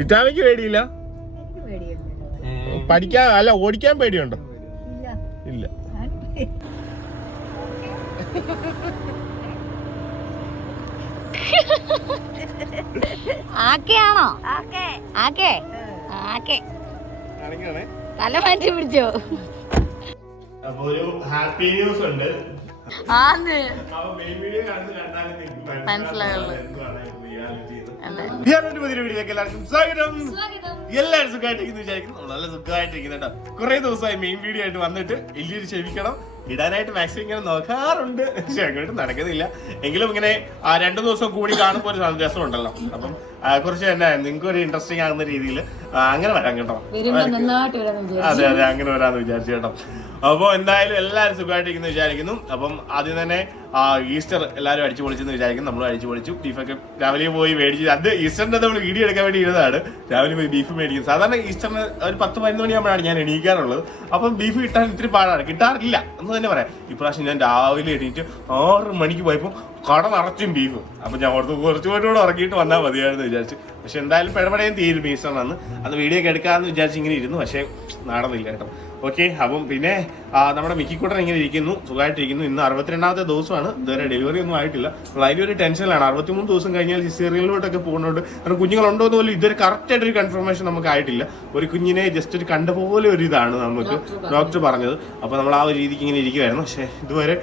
ചിറ്റാമയ്ക്ക് പേടിയില്ല? പഠിക്കാൻ അല്ല ഓടിക്കാൻ പേടിയുണ്ടോ? ഇല്ല. ആക്കെയാണോ? തല മാറ്റി പിടിച്ചോ? അപ്പൊ ഒരു ഹാപ്പി ന്യൂസ് ഉണ്ട്. മനസ്സിലായുള്ളൂ. എല്ലാവർക്കും സ്വാഗതം. എല്ലാവരും സുഖമായിട്ടിരിക്കുന്നു വിചാരിക്കുന്നു. നല്ല സുഖമായിട്ടിരിക്കുന്നു കേട്ടോ. കുറെ ദിവസമായി മെയിൻ വീഡിയോ ആയിട്ട് വന്നിട്ട് വലിയൊരു ക്ഷമിക്കണം. ഇടാനായിട്ട് മാക്സിമം ഇങ്ങനെ നോക്കാറുണ്ട്, പക്ഷെ അങ്ങോട്ട് നടക്കുന്നില്ല. എങ്കിലും ഇങ്ങനെ 2 ദിവസം കൂടി കാണുമ്പോൾ ഒരു രസമുണ്ടല്ലോ. അപ്പം കുറച്ച് തന്നെ നിങ്ങൾക്ക് ഒരു ഇൻട്രസ്റ്റിംഗ് ആകുന്ന രീതിയിൽ അങ്ങനെ വരാം കേട്ടോ. അതെ അതെ, അങ്ങനെ വരാന്ന് വിചാരിച്ചു കേട്ടോ. അപ്പോൾ എന്തായാലും എല്ലാവരും സുഖമായിട്ടിരിക്കുന്നു വിചാരിക്കുന്നു. അപ്പം ആദ്യം തന്നെ ഈസ്റ്റർ എല്ലാവരും അടിച്ചു പൊളിച്ചെന്ന് വിചാരിക്കുന്നു. നമ്മളും അടിച്ചു പൊളിച്ചു. ബീഫൊക്കെ രാവിലെ പോയി മേടിച്ചു. അത് ഈസ്റ്ററിന്റെ നമ്മൾ വീഡിയോ എടുക്കാൻ വേണ്ടി ഇരുന്നതാണ്. രാവിലെ പോയി ബീഫ് മേടിക്കും. സാധാരണ ഈസ്റ്ററിന് ഒരു 10-11 മണിയാകുമ്പോഴാണ് ഞാൻ എണീക്കാറുള്ളത്. അപ്പം ബീഫ് കിട്ടാൻ ഇത്തിരി പാടാണ്, കിട്ടാറില്ല എന്ന് തന്നെ പറയാം. ഇപ്രാവശ്യം ഞാൻ രാവിലെ എണീറ്റ് 6 മണിക്ക് പോയപ്പോൾ കട നിറച്ചും ബീഫും. അപ്പം ഞാൻ കുറച്ചുകൂടെ ഇറങ്ങിയിട്ട് വന്നാൽ മതിയായിരുന്നു വിചാരിച്ചു. പക്ഷെ എന്തായാലും പിഴപടയും തീരും ഈസ്റ്ററിനാണ്. അത് വീഡിയോ ഒക്കെ എടുക്കാമെന്ന് വിചാരിച്ച് ഇങ്ങനെ ഇരുന്നു, പക്ഷേ നടന്നില്ല കേട്ടോ. ഓക്കെ, അപ്പം പിന്നെ നമ്മുടെ മിക്കിക്കൂട്ടൻ ഇങ്ങനെ ഇരിക്കുന്നു, സുഖമായിട്ടിരിക്കുന്നു. ഇന്ന് 62ാമത്തെ ദിവസമാണ്. ഇതുവരെ ഡെലിവറി ഒന്നും ആയിട്ടില്ല. അപ്പോൾ അതിലൊരു ടെൻഷനിലാണ്. 63 ദിവസം കഴിഞ്ഞാൽ സിസേറിയനിലോട്ടൊക്കെ പോകുന്നുണ്ട്. കാരണം കുഞ്ഞുങ്ങളുണ്ടോ എന്ന് പോലും ഇതൊരു കറക്റ്റായിട്ടൊരു കൺഫർമേഷൻ നമുക്ക് ആയിട്ടില്ല. ഒരു കുഞ്ഞിനെ ജസ്റ്റ് ഒരു കണ്ട പോലെ ഒരു ഇതാണ് നമുക്ക് ഡോക്ടർ പറഞ്ഞത്. അപ്പോൾ നമ്മൾ ആ ഒരു രീതിക്ക് ഇങ്ങനെ ഇരിക്കുമായിരുന്നു. പക്ഷേ ഇതുവരെ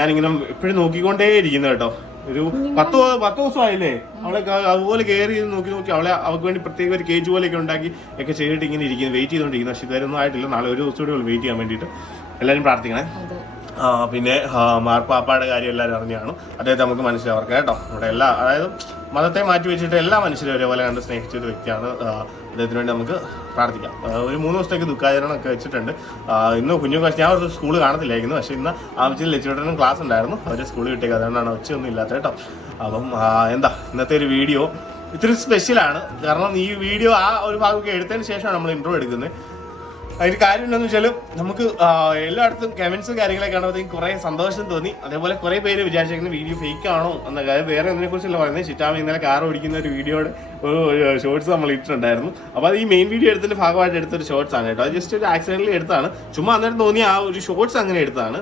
ഞാനിങ്ങനെ എപ്പോഴും നോക്കിക്കൊണ്ടേ ഇരിക്കുന്നു കേട്ടോ. ഒരു 10 ദിവസമായില്ലേ അവളെ അതുപോലെ കെയർ ചെയ്ത് നോക്കി അവൾക്ക് വേണ്ടി പ്രത്യേക ഒരു കേജ് പോലെയൊക്കെ ഉണ്ടാക്കി ഒക്കെ ചെയ്തിട്ട് ഇങ്ങനെ ഇരിക്കുന്നു, വെയിറ്റ് ചെയ്തുകൊണ്ടിരിക്കുന്നു. പക്ഷെ ഇതുവരെ ഒന്നും ആയിട്ടില്ല. നാളെ ഒരു ദിവസം കൂടി വെയിറ്റ് ചെയ്യാൻ വേണ്ടിയിട്ട് എല്ലാവരും പ്രാർത്ഥിക്കണേ. പിന്നെ മാർപ്പാപ്പയുടെ കാര്യം എല്ലാവരും അറിഞ്ഞാണ്. അദ്ദേഹത്തെ നമുക്ക് മനസ്സിലാവർക്ക് കേട്ടോ. ഇവിടെ അതായത് മതത്തെ മാറ്റി വെച്ചിട്ട് എല്ലാ മനുഷ്യരും ഒരേപോലെ കണ്ട് സ്നേഹിച്ച ഒരു വ്യക്തിയാണ്. അദ്ദേഹത്തിന് വേണ്ടി നമുക്ക് പ്രാർത്ഥിക്കാം. ഒരു 3 ദിവസത്തേക്ക് ദുഃഖാചരണം ഒക്കെ വെച്ചിട്ടുണ്ട്. ഇന്ന് ഞാൻ ഒരു സ്കൂൾ കാണത്തില്ലായിരുന്നു, പക്ഷെ ഇന്ന് ആവശ്യത്തിൽ ലക്ഷ്യപ്പെട്ടനും ക്ലാസ് ഉണ്ടായിരുന്നു. അവർ സ്കൂളിൽ കിട്ടിയത് അതുകൊണ്ടാണ് ഒച്ചയൊന്നും ഇല്ലാത്ത കേട്ടോ. അപ്പം ഇന്നത്തെ ഒരു വീഡിയോ ഇത്തിരി സ്പെഷ്യലാണ്. കാരണം ഈ വീഡിയോ ആ ഒരു ഭാഗമൊക്കെ എടുത്തതിന് ശേഷമാണ് നമ്മൾ ഇൻട്രോ എടുക്കുന്നത്. അതിന് കാര്യം എന്താണെന്ന് വെച്ചാൽ നമുക്ക് എല്ലായിടത്തും കമന്റ്സും കാര്യങ്ങളൊക്കെ കാണുമ്പോഴത്തേക്കും കുറേ സന്തോഷം തോന്നി. അതേപോലെ കുറേ പേര് വിചാരിച്ചിരിക്കുന്ന വീഡിയോ ഫേക്ക് ആണോ എന്ന കാര്യം വേറെ ഒന്നിനെ കുറിച്ചല്ല പറയുന്നത്. ചിറ്റാമ ഇന്നലെ കാർ ഓടിക്കുന്ന ഒരു വീഡിയോയുടെ ഒരു ഷോർട്സ് നമ്മൾ ഇട്ടിട്ടുണ്ടായിരുന്നു. അപ്പോൾ അത് ഈ മെയിൻ വീഡിയോ എടുത്തതിന്റെ ഭാഗമായിട്ട് എടുത്തൊരു ഷോർട്സ് ആണ് കേട്ടോ. അത് ജസ്റ്റ് ഒരു ആക്സിഡന്റിൽ എടുത്താണ്. ചുമ്മാ അന്നേരം തോന്നിയ ആ ഒരു ഷോർട്സ് അങ്ങനെ എടുത്താണ്.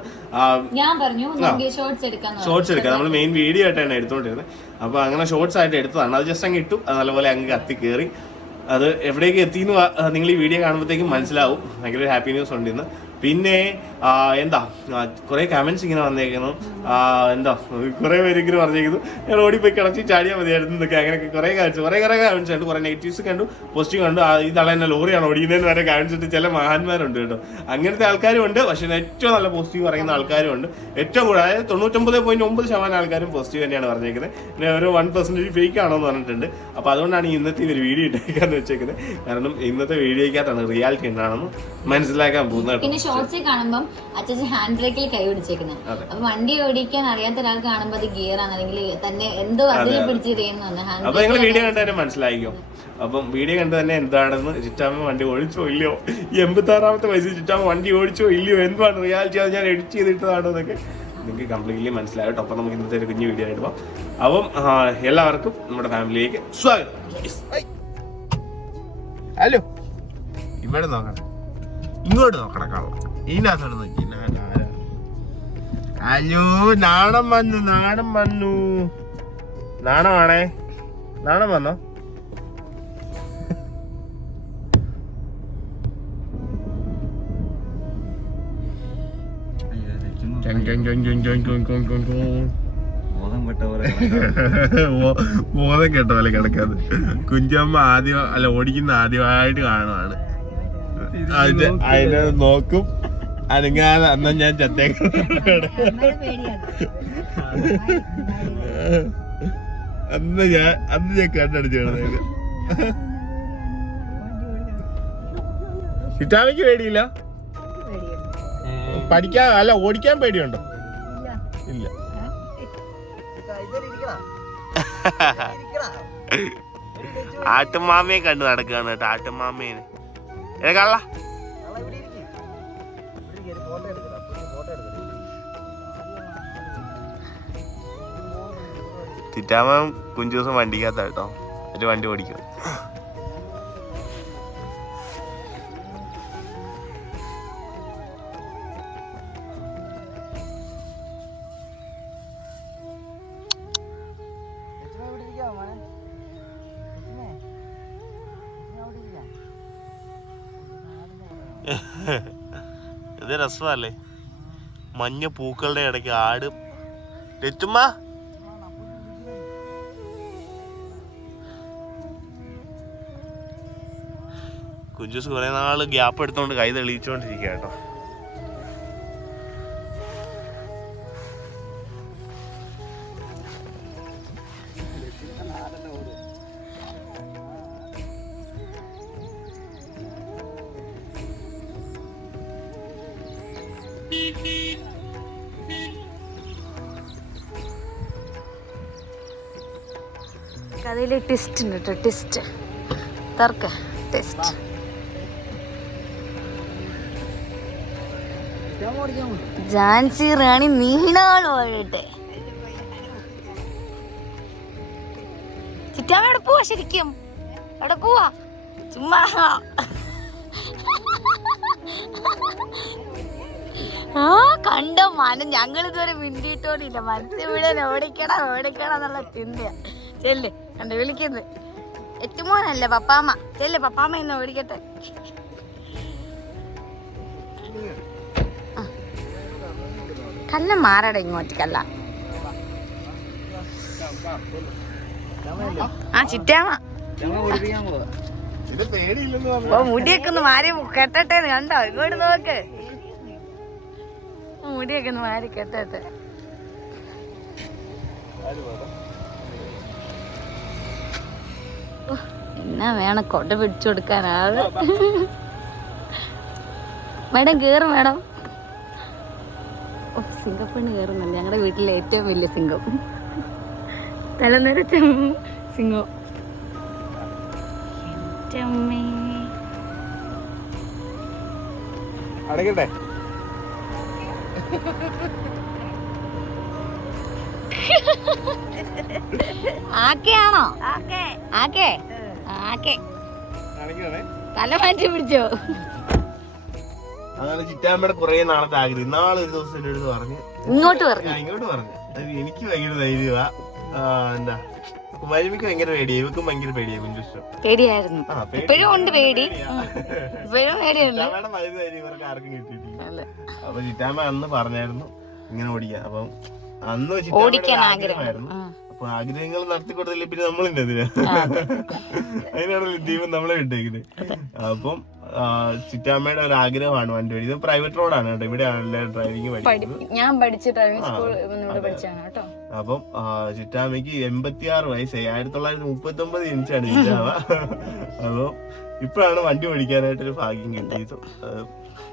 ഷോർട്സ് എടുക്കാം, നമ്മൾ മെയിൻ വീഡിയോ ആയിട്ടാണ് എടുത്തുകൊണ്ടിരുന്നത്. അപ്പോൾ അങ്ങനെ ഷോർട്സ് ആയിട്ട് എടുത്തതാണ്. അത് ജസ്റ്റ് അങ്ങ് ഇട്ടു. അത് നല്ലപോലെ അങ്ങ് കത്തി കയറി. അത് എവിടേക്ക് എത്തിയെന്ന് നിങ്ങൾ ഈ വീഡിയോ കാണുമ്പോഴത്തേക്കും മനസ്സിലാവും. ഭയങ്കര ഹാപ്പി ന്യൂസ് ഉണ്ട് ഇന്ന്. പിന്നെ കുറേ കമന്റ്സ് ഇങ്ങനെ വന്നേക്കുന്നു. കുറേ പേര് ഇങ്ങനെ പറഞ്ഞേക്കുന്നു ഞാൻ ഓടിപ്പോയി കിടച്ച് ചാടിയാൽ മതിയായിരുന്നു എന്നൊക്കെ. അങ്ങനെയൊക്കെ കുറേ കമന്റ്സ് ഉണ്ട്. കുറേ നെഗറ്റീവ്സ് കണ്ടു, പോസിറ്റീവ് കണ്ടു. ഇതള തന്നെ ലോറിയാണ് ഓടിക്കുന്നതെന്ന് വരെ കമന്റ്സ് ഇട്ട് ചില മഹാന്മാരുണ്ട് കേട്ടോ. അങ്ങനത്തെ ആൾക്കാരും ഉണ്ട്. പക്ഷെ ഏറ്റവും നല്ല പോസിറ്റീവ് പറയുന്ന ആൾക്കാരും ഉണ്ട്. ഏറ്റവും കൂടുതൽ അതായത് 99.9% ആൾക്കാരും പോസിറ്റീവ് തന്നെയാണ് പറഞ്ഞേക്കുന്നത്. പിന്നെ ഓരോ 1% ഫേക്ക് ആണോ എന്ന് പറഞ്ഞിട്ടുണ്ട്. അപ്പോൾ അതുകൊണ്ടാണ് ഇന്നത്തെ ഒരു വീഡിയോ ഇട്ടേക്കാന്ന് വെച്ചേക്കുന്നത്. കാരണം ഇന്നത്തെ വീഡിയോക്കകത്താണ് റിയാലിറ്റി എന്താണെന്ന് മനസ്സിലാക്കാൻ പോകുന്നത്. ഷോർട്സിൽ കാണുമ്പോൾ അച്ഛൻ ഹാൻഡ് ബ്രേക്കിൽ കൈ പിടിച്ചേക്കുന്നത്. അപ്പൊ വണ്ടി ഓടിക്കാൻ അറിയാത്ത ഒരാൾ കാണുമ്പോൾ അത് ഗിയർ ആണ്, അല്ലെങ്കിൽ തന്നെ എന്തോ അതിൽ പിടിച്ച് ചെയ്യുന്ന. അപ്പൊ നിങ്ങൾ വീഡിയോ കണ്ട് തന്നെ മനസ്സിലായിക്കോ. അപ്പം വീഡിയോ കണ്ട് തന്നെ എന്താണെന്ന്, ചിറ്റാമ്മ വണ്ടി ഓടിച്ചോ ഇല്ലയോ, 86ാമത്തെ വയസ്സിൽ ചിറ്റാമ്മ വണ്ടി ഓടിച്ചോ ഇല്ലയോ, എന്താണ് റിയാലിറ്റി, അത് ഞാൻ എഡിറ്റ് ചെയ്തിട്ടതാണോ എന്നൊക്കെ നിങ്ങൾക്ക് കംപ്ലീറ്റ്ലി മനസ്സിലായിട്ട്. അപ്പം നമുക്ക് ഇന്നത്തെ ഒരു കുഞ്ഞു വീഡിയോ ആയിട്ട് പോകാം. അപ്പം എല്ലാവർക്കും നമ്മുടെ ഫാമിലിയിലേക്ക് സ്വാഗതം. ഹലോ, ഇവിടെ നോക്കണം, ഇങ്ങോട്ട് നോക്കണം, കാണാം ഇതിനകത്താണ് നോക്കി. അയ്യോ, നാണം വന്നു. നാണമാണേ, നാണം വന്നോ? ബോധം കേട്ട പോലെ കിടക്കാതെ കുഞ്ചമ്മ ഓടിക്കുന്ന ആദ്യമായിട്ട് കാണുവാണ്. അതിനെ നോക്കും അനങ്ങാതെ. അന്നാ ഞാൻ ചത്തേക്കും. അന്ന് ഞാൻ കണ്ടടിച്ചു കിടന്നേക്ക. ചിറ്റാമയ്ക്ക് പേടിയില്ല? പഠിക്കാൻ അല്ല ഓടിക്കാൻ പേടിയുണ്ടോ? ഇല്ല. ആട്ടുമാമയെ കണ്ട് നടക്കുകയാണ് കേട്ടോ. ആട്ടുമാമേനെ കള്ള തിറ്റാമ കുഞ്ചു ദിവസം വണ്ടിക്കകത്ത കേട്ടോ. ഒരു വണ്ടി ഓടിക്കും. ഇത് രസമല്ലേ, മഞ്ഞ പൂക്കളുടെ ഇടയ്ക്ക് ആട്. രച്ചുമ്മ കുഞ്ചൂസ് കുറെ നാള് ഗ്യാപ്പ് എടുത്തോണ്ട് കൈ തെളിയിച്ചോണ്ടിരിക്കുക കേട്ടോ. കഥയില് ട്വിസ്റ്റ് ഉണ്ട് കേട്ടോ, ട്വിസ്റ്റ് തർക്ക ട്വിസ്റ്റ്. ഝാൻസി റാണി നീണാൾ വാഴട്ടെ. ചിറ്റാമ്മ എവിടെ പോവാ ശരിക്കും? എവിടെ പോവാ? ചുമ്മാ ആ കണ്ടോ മനം. ഞങ്ങൾ ഇതുവരെ മിണ്ടിയിട്ടോടില്ല. മനസ്സിൽ വിടാൻ ഓടിക്കണം എന്നുള്ള ചിന്തയാ. ചെല്ല് കണ്ട് വിളിക്കുന്നത് എറ്റുമോനല്ല പപ്പാമ്മ. ചെല്ല് പപ്പാമ്മ ഇന്ന് ഓടിക്കട്ടെ. കല്ല മാറട ഇങ്ങോട്ടേക്കല്ല. ആ ചിറ്റാമ്മ മുടിയൊക്കെ ഒന്ന് മാറി കെട്ടട്ടെ. കണ്ടോ ഇങ്ങോട്ട് നോക്ക്, മുടിയൊക്കെ ഒന്ന് മാറി കെട്ടട്ടെ. എന്നാ വേണം കൊട പിടിച്ചു കൊടുക്കാൻ ആള്. മേഡം കേറും മേഡം. സിംഗപ്പൂരിന് കയറുന്നുണ്ട്. ഞങ്ങളുടെ വീട്ടിലെ ഏറ്റവും വലിയ സിംഗം, തലനിരച്ച സിംഗം. അടക്കട്ടെ. ആക്കെയാണോ? ആക്കെ തല മാറ്റി പിടിച്ചോ? അങ്ങനെ ചിറ്റാമ്മയുടെ കുറെ നാളത്തെ ആഗ്രഹം. ഇന്നാളെ ഒരു ദിവസം എന്റെ അടുത്ത് പറഞ്ഞു, ഇങ്ങോട്ട് പറഞ്ഞു എനിക്ക് ഭയങ്കര ധൈര്യമാ. എന്താ കുമാരിമിക്ക് ഭയങ്കര പേടിയാ, ഇവക്കും ഭയങ്കര പേടിയാ. കുഞ്ചുഷ്ടം പേടിയായിരുന്നു, ഇപ്പോഴും ഉണ്ട് പേടി. ചിറ്റാമ്മയുടെ മരുന്ന് ധൈര്യം ഇവർക്ക് ആർക്കും കിട്ടിയിട്ടില്ല. അപ്പൊ ചിറ്റാമ്മ അന്ന് പറഞ്ഞായിരുന്നു ഇങ്ങനെ ഓടിക്കാൻ. അപ്പം അന്ന് ചിറ്റാമ്മയുടെ ആഗ്രഹമായിരുന്നു. അപ്പൊ ആഗ്രഹങ്ങൾ നടത്തി കൊടുത്തില്ല പിന്നെ നമ്മളിന്റെ അതിനാ, അതിനാണല്ലോ ദൈവം നമ്മളെ വിട്ടേക്കുന്നത്. അപ്പം ചിറ്റാമ്മയുടെ ഒരു ആഗ്രഹമാണ് വണ്ടി ഓടി. ഇത് പ്രൈവറ്റ് റോഡാണ് കേട്ടോ, ഇവിടെയാണല്ലേ ഡ്രൈവിംഗ് പഠിക്കുന്നത്. ഞാൻ പഠിച്ച ഡ്രൈവിംഗ് സ്കൂൾ പഠിച്ചാണ് കേട്ടോ. അപ്പം ചിറ്റാമ്മയ്ക്ക് 86 വയസ്സായി. 1939 ജനിച്ചാണ് ചിറ്റാമ്മ. അപ്പൊ ഇപ്പോഴാണ് വണ്ടി ഓടിക്കാനായിട്ടൊരു ഭാഗ്യം കിട്ടിയത്.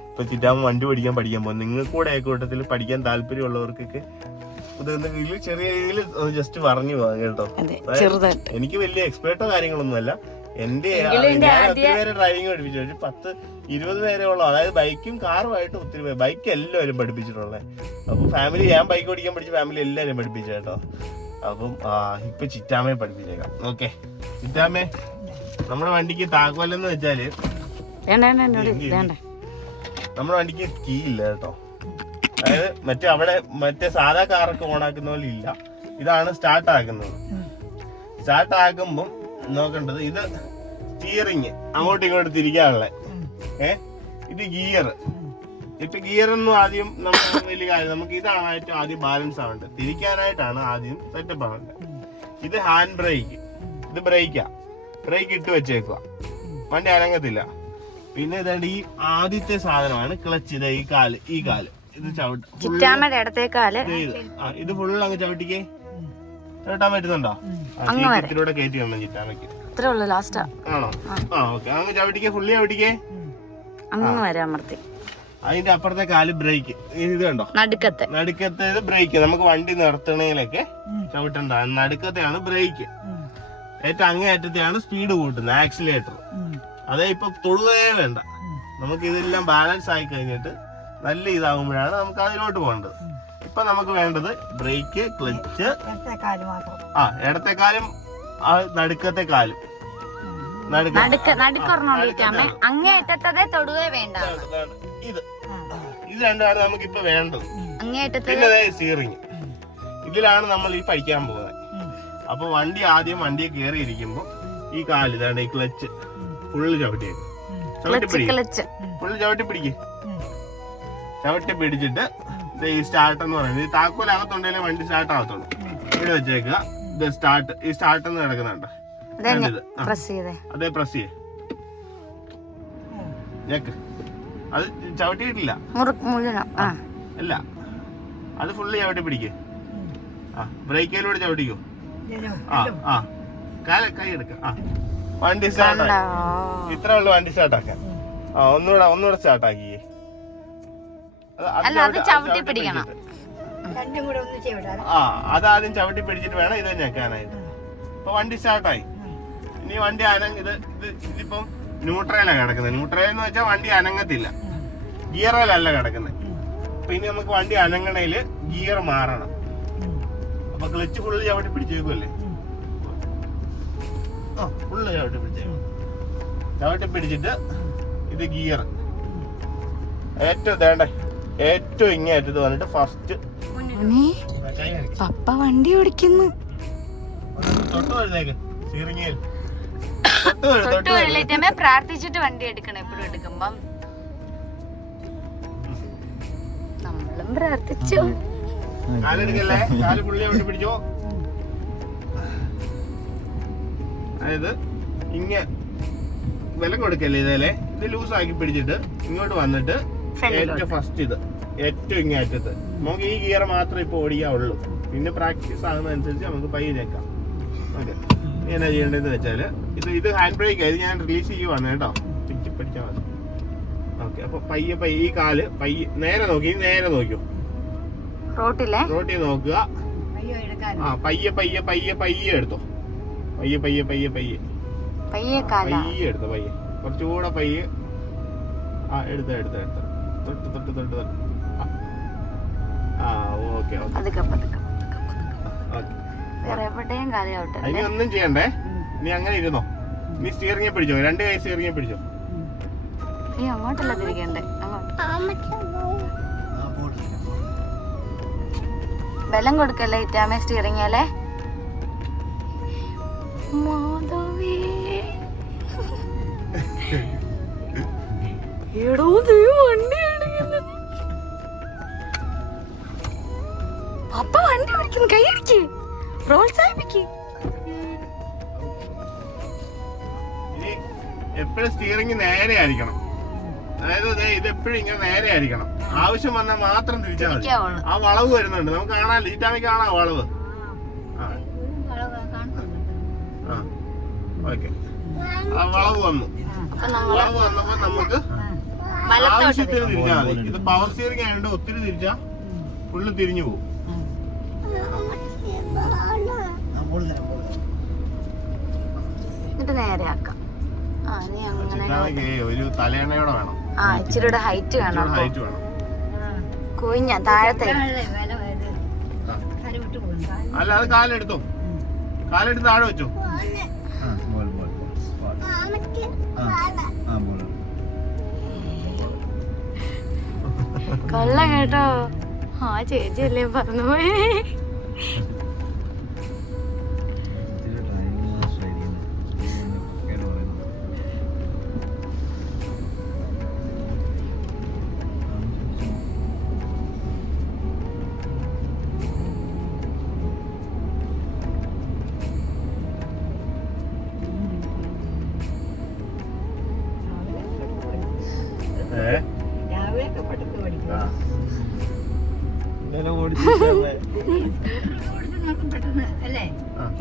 ഇപ്പൊ ചിറ്റാമ്മ വണ്ടി പഠിക്കാൻ പോകും. നിങ്ങൾക്ക് കൂടെ കൂട്ടത്തിൽ പഠിക്കാൻ താല്പര്യമുള്ളവർക്കൊക്കെ ചെറിയ രീതിയിൽ ജസ്റ്റ് പറഞ്ഞു പോകാം കേട്ടോ. എനിക്ക് വലിയ എക്സ്പേർട്ടോ കാര്യങ്ങളൊന്നുമല്ല. എന്റെ ഒത്തിരി പേരെ ഡ്രൈവിംഗ് പഠിപ്പിച്ചു. ഒരു 10-20 പേരെയോളം, അതായത് ബൈക്കും കാറുമായിട്ട് ഒത്തിരി പേര്. ബൈക്ക് എല്ലാവരും പഠിപ്പിച്ചിട്ടുള്ളത്. അപ്പൊ ഫാമിലി, ഞാൻ ബൈക്ക് ഓടിക്കാൻ പഠിച്ച ഫാമിലി എല്ലാവരും പഠിപ്പിച്ചു കേട്ടോ. അപ്പം ഇപ്പൊ ചിറ്റാമ്മയെ പഠിപ്പിച്ചേക്കാം. ഓക്കെ ചിറ്റാമ്മേ, നമ്മുടെ വണ്ടിക്ക് താക്കോലെന്ന് വെച്ചാല് നമ്മുടെ വണ്ടിക്ക് കീ ഇല്ല കേട്ടോ. അതായത് മറ്റേ സാധാ കാറൊക്കെ ഓണാക്കുന്ന പോലെ ഇല്ല. ഇതാണ് സ്റ്റാർട്ട് ആക്കുന്നത്. സ്റ്റാർട്ട് ആക്കുമ്പം നോക്കേണ്ടത് ഇത് സ്റ്റിയറിങ് അങ്ങോട്ടും ഇങ്ങോട്ടും തിരിക്കാനുള്ള. ഇത് ഗിയർ. ഇപ്പൊ ഗിയറൊന്നും ആദ്യം നമുക്ക് വലിയ കാര്യം, നമുക്ക് ഇതാണ് ഏറ്റവും ആദ്യം ബാലൻസ് ആവേണ്ടത്. തിരിക്കാനായിട്ടാണ് ആദ്യം സെറ്റപ്പ് ആവേണ്ടത്. ഇത് ഹാൻഡ് ബ്രേക്ക്. ഇത് ബ്രേക്കാ. ബ്രേക്ക് ഇട്ട് വെച്ചേക്കുക, വണ്ടി അനങ്ങത്തില്ല. പിന്നെ ഇതാണ്ട് ഈ ആദ്യത്തെ സാധനമാണ് ക്ലച്ച്. ഇത് ഈ കാല് ഇത് ഇത് ഫുൾ അങ്ങ് ചവിട്ടിക്കേ. ചവിട്ടാൻ പറ്റുന്നുണ്ടോ? ഇതിലൂടെ കയറ്റി വരണം ചിറ്റാമ്മയ്ക്ക്. ആണോ? ഓക്കെ, അങ്ങ് ചവിട്ടിക്കേ, ഫുള്ളി ചവിട്ടിക്കേ. അതിന്റെ അപ്പുറത്തെ കാല് ബ്രേക്ക്. ഇത് കണ്ടോ, നടുക്കത്തേത് ബ്രേക്ക്. നമുക്ക് വണ്ടി നിർത്തണേലൊക്കെ ചവിട്ടണ്ട. നടുക്കത്തെയാണ് ബ്രേക്ക്. ഏറ്റവും അങ്ങേയറ്റത്തെയാണ് സ്പീഡ് കൂട്ടുന്നത്, ആക്സിലേറ്റർ. അതേ ഇപ്പൊ തൊടുകയേ വേണ്ട. നമുക്ക് ഇതെല്ലാം ബാലൻസ് ആയി കഴിഞ്ഞിട്ട് നല്ല ഇതാകുമ്പോഴാണ് നമുക്ക് അതിലോട്ട് പോകേണ്ടത്. ഇപ്പൊ നമുക്ക് വേണ്ടത് ബ്രേക്ക്, ക്ലച്ച്, ഇടത്തെ കാലും നടുക്കത്തെ കാലും. ഇത് രണ്ടാണ് നമുക്ക് ഇപ്പൊ വേണ്ടത്. പിന്നെ സ്റ്റിയറിംഗ്. ഇതിലാണ് നമ്മൾ ഈ പഠിക്കാൻ പോകുന്നത്. അപ്പൊ വണ്ടിയെ കയറിയിരിക്കുമ്പോ ഈ കാല് ഇതാണ്, ഈ ക്ലച്ച് ഫുള്ള് ചവിട്ടിയേക്കും. ഫുള്ള് ചവിട്ടി പിടിക്ക്. ചവിട്ടി പിടിച്ചിട്ട് ഈ സ്റ്റാർട്ട് എന്ന് പറയുന്നത് ഈ താക്കോലകത്തുണ്ടെങ്കിലേ വണ്ടി സ്റ്റാർട്ട് ആകത്തുള്ളൂ. ഇവിടെ വെച്ചേക്കുക. ഇത് സ്റ്റാർട്ട്, ഈ സ്റ്റാർട്ട് എന്ന് കിടക്കുന്നുണ്ട്. അതേ പ്രസ് ചെയ്യേ. ഞെക്ക്. അത് ചവിട്ടിയിട്ടില്ല അല്ല, അത് ഫുള്ള് ചവിട്ടി പിടിക്ക്. ബ്രേക്കിലൂടെ ചവിട്ടിക്കോ. കൈ എടുക്ക. വണ്ടി സ്റ്റാർട്ട്. ഇത്ര ഉള്ളു വണ്ടി സ്റ്റാർട്ട് ആക്കാൻ. ഒന്നുകൂടെ സ്റ്റാർട്ട് ആക്കി. അതാദ്യം ചവിട്ടി പിടിച്ചിട്ട് വേണം ഇത് ഞെക്കാനായിട്ട്. ഇപ്പൊ വണ്ടി സ്റ്റാർട്ടായി. ഇനി വണ്ടി ഇതിപ്പം ന്യൂട്രലാണ് കിടക്കുന്നത്. ന്യൂട്രൽ എന്ന് വെച്ചാൽ വണ്ടി അനങ്ങത്തില്ല, ഗിയറിലല്ല കിടക്കുന്നത്. അപ്പൊ ഇനി നമുക്ക് വണ്ടി അനങ്ങണേല് ഗിയർ മാറണം. അപ്പൊ ക്ലച്ച് ഫുള്ള് ചവിട്ടി പിടിച്ചേക്കുമല്ലേ? ഫുള്ള് ചവിട്ടി പിടിച്ചേക്കും. ചവിട്ടി പിടിച്ചിട്ട് ഇത് ഗിയർ ഏറ്റവും ഇങ്ങേറ്റത് വന്നിട്ട് ഫസ്റ്റ് പപ്പ വണ്ടി ഓടിക്കുന്നു. പ്രാർത്ഥിച്ചിട്ട് വണ്ടി എടുക്കണം. എപ്പോഴും എടുക്കുമ്പം നമ്മളും പ്രാർത്ഥിച്ചു. കാലെടുക്കല്ലേ, കാല് പുള്ളി അവിടെ പിടിച്ചോ. അതായത് വിലം കൊടുക്കല്ലേ ഇതല്ലേ, ഇത് ലൂസാക്കി പിടിച്ചിട്ട് ഇങ്ങോട്ട് വന്നിട്ട് ഏറ്റവും ഫസ്റ്റ് ഇത് ഏറ്റവും ഇങ്ങേറ്റത്ത് നമുക്ക് ഈ ഗിയർ മാത്രമേ ഇപ്പൊ ഓടിക്കാവുള്ളൂ. പിന്നെ പ്രാക്ടീസ് ആകുന്നതനുസരിച്ച് നമുക്ക് പയ്യെ ഞെക്കാം. ഓക്കെ, എന്നാ ചെയ്യേണ്ടതെന്ന് വെച്ചാല് ഇത് ഹാൻഡ് ബ്രേക്ക് ഇത് ഞാൻ റിലീസ് ചെയ്യുവാണ് കേട്ടോ. പിടിച്ചാൽ മതി. ഓക്കെ, അപ്പൊ പയ്യെ ഈ കാല് പയ്യെ നേരെ നോക്കിയോ. റോട്ടിൽ നോക്കുക. പയ്യെ എടുത്തോ. പയ്യെ എടുത്തോ. കുറച്ചുകൂടെ പയ്യെ എടുത്ത തൊട്ട്. ഓക്കെ. ഇനി ഒന്നും ചെയ്യണ്ടേ, നീ അങ്ങനെ ഇരുന്നോ. നീ സ്റ്റിയറിംഗ് പിടിച്ചോ, 2 കൈ സ്റ്റിയറിംഗ് പിടിച്ചോ. അങ്ങോട്ടല്ല തിരിക്കണ്ടേ, ബലം കൊടുക്കല്ലേ ഇറ്റാമേ സ്റ്റിയറിംഗല്ലേ. പപ്പ വണ്ടി ഓടിക്കുന്നു, കൈയടിക്ക്, പ്രോത്സാഹിപ്പിക്ക്. ഇനി എപ്പോഴും സ്റ്റിയറിംഗ് നേരെ ആയിരിക്കണം. അതായത് ഇത് എപ്പോഴും ഇങ്ങനെ നേരെ ആയിരിക്കണം. ആവശ്യം വന്നാൽ മാത്രം തിരിച്ചാൽ മതി. ആ വളവ് വരുന്നുണ്ട്, നമുക്ക് കാണാമല്ലോ. ഈറ്റാമി കാണാം വളവ്. ഓക്കെ, ആ വളവ് വന്നപ്പോ നമുക്ക് ആവശ്യത്തിന് തിരിച്ചാൽ മതി. ഇത് പവർ സ്റ്റിയറിംഗ് ആയതുകൊണ്ട് ഒത്തിരി തിരിച്ചാ ഫുള്ള് തിരിഞ്ഞു പോകും. എന്നിട്ട് നേരെ ആക്കാം. ഒരു തലയണയോടെ വേണം. ഇച്ചിരിയുടെ ഹൈറ്റ് വേണം. കുഞ്ഞ താഴത്തെ അല്ല, അത് കാലെടുത്തോ. കാലെടുത്ത് താഴെ വെച്ചോ. കൊള്ള കേട്ടോ. ചേച്ചിയല്ലേ പറഞ്ഞു പോയി.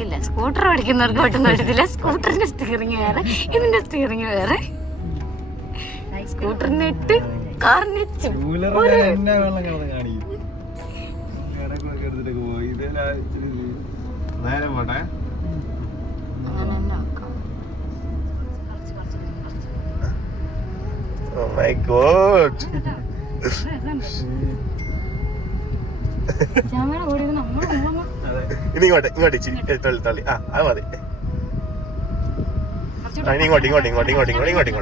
ഇല്ല, സ്കൂട്ടർ ഓടിക്കുന്നവർക്ക് പെട്ടെന്ന് ഓടിച്ചില്ല. സ്കൂട്ടറിന്റെ സ്റ്റിയറിംഗ് വേറെ, ഇതിന്റെ സ്റ്റിയറിംഗ് വേറെ. സ്കൂട്ടറിന് 8, കാറിന് 8. നേരെ പോട്ടെ. Oh my god. ഇനി ഇങ്ങോട്ട് തള്ളി. അത് മതി. ഇങ്ങോട്ട്.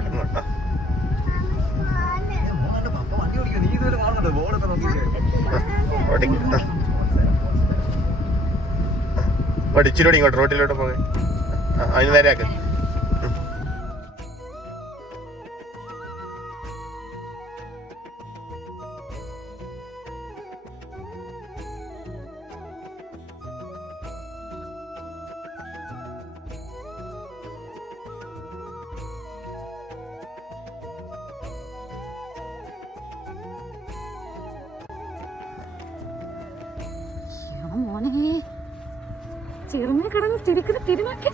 ഇച്ചിരി ഇങ്ങോട്ട് റോട്ടിലോട്ട് പോകെ. അതിന് നേരെ ആക്ക്. മോനെ ചെറുമീൻ കിടന്ന് തിരിനൊക്കെ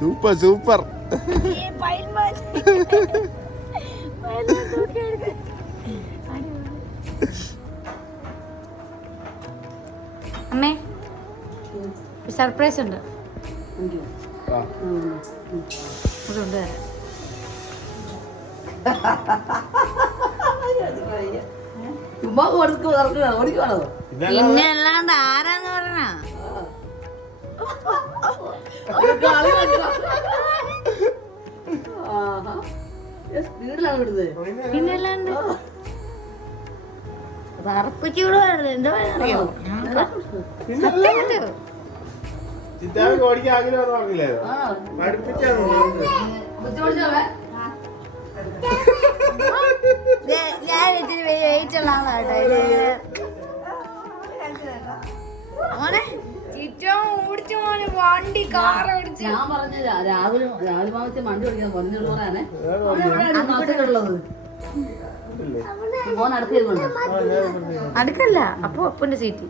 സൂപ്പർ സൂപ്പർ. അമ്മേ സർപ്രൈസ് ഉണ്ട് അതുകൊണ്ട് പിന്നെ അല്ലാണ്ട് ആരാന്ന് പറഞ്ഞ പിന്നെ അല്ലാണ്ട് തറപ്പിച്ചു വിടുവായിരുന്നു. എന്താ അറിയോ ചിറ്റാവിക്ക് ഓടിക്കാൻ ആഗ്രഹം പറഞ്ഞില്ലായിരുന്നു. ഞാൻ ഇത്തിരി വെയിറ്റുള്ള ആളാട്ടോ മോനെ ചിറ്റോ ഓടിച്ചു മോനെ വണ്ടി കാർ ഓടിച്ചു. ഞാൻ പറഞ്ഞ രാവിലെ വാങ്ങിച്ച വണ്ടി ഓടിക്കാൻ പറഞ്ഞുള്ളതാണ് മോൻ അടുക്കല്ല അപ്പൊ അപ്പന്റെ സീറ്റ്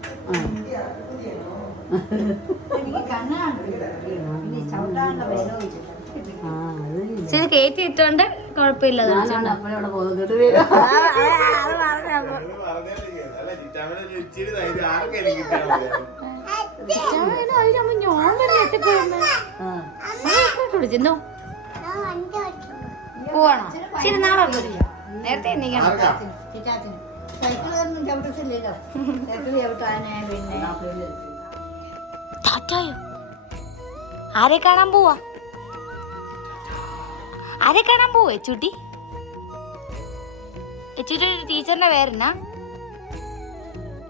ശരി കയറ്റി ഇട്ടോണ്ട് കുഴപ്പമില്ല. എന്തോ പോവാണോ? ശരി നാളെ നേരത്തെ എണീക്കണം. ആരെ കാണാൻ പോവാ? ആരെ കാണാൻ പോവോ? എച്ചൂട്ടി ടീച്ചറിന്റെ പേരെന്നാ?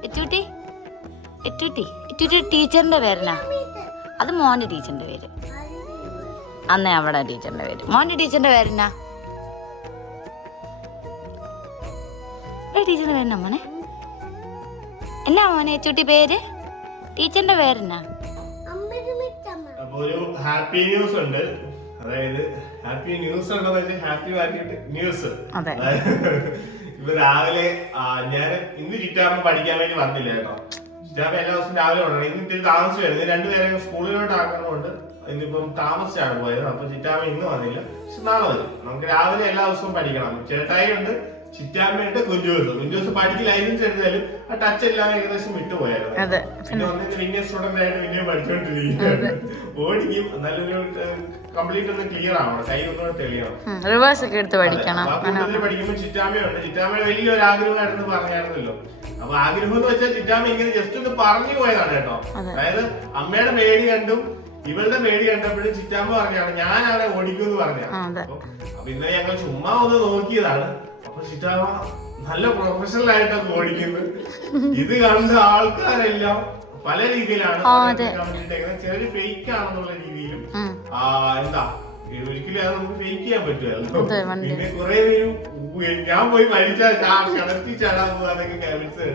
എച്ചൂട്ടി ടീച്ചറിന്റെ പേരെന്നാ? അത് മോന്റെ ടീച്ചറിന്റെ പേര്. അന്നേ അവിടെ ടീച്ചറിന്റെ പേര്. മോന്റെ ടീച്ചറിന്റെ പേരെന്നാ? ടീച്ചറിന്റെ പേരെന്നാ മോനെ? എന്നാ മോനെ എച്ചൂട്ടി പേര്? ടീച്ചറിന്റെ പേരെന്നാ? അപ്പൊ ഒരു ഹാപ്പി ന്യൂസ് ഉണ്ട്. അതായത് ഹാപ്പി ന്യൂസ് ഉണ്ടെന്ന് വെച്ചാൽ ഹാപ്പി മാറ്റിയിട്ട് ന്യൂസ്. ഇപ്പൊ രാവിലെ ഞാൻ ഇന്ന് ചിറ്റാമ്മ പഠിക്കാൻ വേണ്ടി വന്നില്ല കേട്ടോ. ചിറ്റാമ്മ എല്ലാ ദിവസവും രാവിലെ ഉണ്ടോ. ഇന്ന് ഇത്തിരി താമസിച്ചു വരുന്നത്. രണ്ടുപേരെയും സ്കൂളിലോട്ട് ആക്കുന്നതുകൊണ്ട് ഇന്നിപ്പം താമസിച്ചാണ് പോയത്. അപ്പൊ ചിറ്റാമ്മ ഇന്ന് വന്നില്ല, പക്ഷെ നാളെ വരും. നമുക്ക് രാവിലെ എല്ലാ ദിവസവും പഠിക്കണം. ചേട്ടായി ഉണ്ട്, ചിറ്റാമ്മയുണ്ട്, കുഞ്ചൂസ് പഠിച്ച് ലൈസൻസ് എടുത്താലും ആ ടച്ച് എല്ലാം ഏകദേശം വിട്ടുപോയായിരുന്നു. പിന്നെ വന്നിട്ട് പിന്നെ സ്റ്റുഡന്റ് ആയിട്ട് പിന്നെ പഠിച്ചോണ്ടിരിക്കുകയാണ്. ഓടിക്കും, നല്ലൊരു കംപ്ലീറ്റ് ഒന്ന് ക്ലിയർ ആവണം, കൈ ഒന്നുകൂടെ തെളിയണം. റിവേഴ്സ് ഒക്കെ എടുത്ത് പഠിക്കണം. പഠിക്കുമ്പോൾ ചിറ്റാമ്മയുണ്ട്. ചിറ്റാമ്മയുടെ വലിയൊരു ആഗ്രഹമായിരുന്നു പറഞ്ഞായിരുന്നല്ലോ. അപ്പൊ ആഗ്രഹം എന്ന് വെച്ചാൽ ചിറ്റാമ്മ ഇങ്ങനെ ജസ്റ്റ് ഒന്ന് പറഞ്ഞു പോയതാണ് കേട്ടോ. അതായത് അമ്മയുടെ പേടി കണ്ടും ഇവളുടെ പേടി കണ്ടപ്പോഴും ചിറ്റാമ്മ പറഞ്ഞാണ് ഞാനാണ് ഓടിക്കുമെന്ന് പറഞ്ഞാണ്. അപ്പൊ ഇന്നലെ ഞങ്ങൾ ചുമ്മാ ഒന്ന് നോക്കിയതാണ്. അപ്പൊ ചിറ്റാമ്മ നല്ല പ്രൊഫഷണൽ ആയിട്ടൊക്കെ ഓടിക്കുന്നത്. ഇത് കണ്ട ആൾക്കാരെല്ലാം പല രീതിയിലാണ് ചെറിയ ഫേക്ക് ആണെന്നുള്ള രീതിയിലും എന്താ ഒരിക്കലും അത് നമുക്ക് ഫേക്ക് ചെയ്യാൻ പറ്റുമല്ലോ. പിന്നെ കുറെ പേരും ഞാൻ പോയി മരിച്ചാൽ കിണറ്റി ചാടാൻ പോവാന്നൊക്കെ കമന്റ്സ്.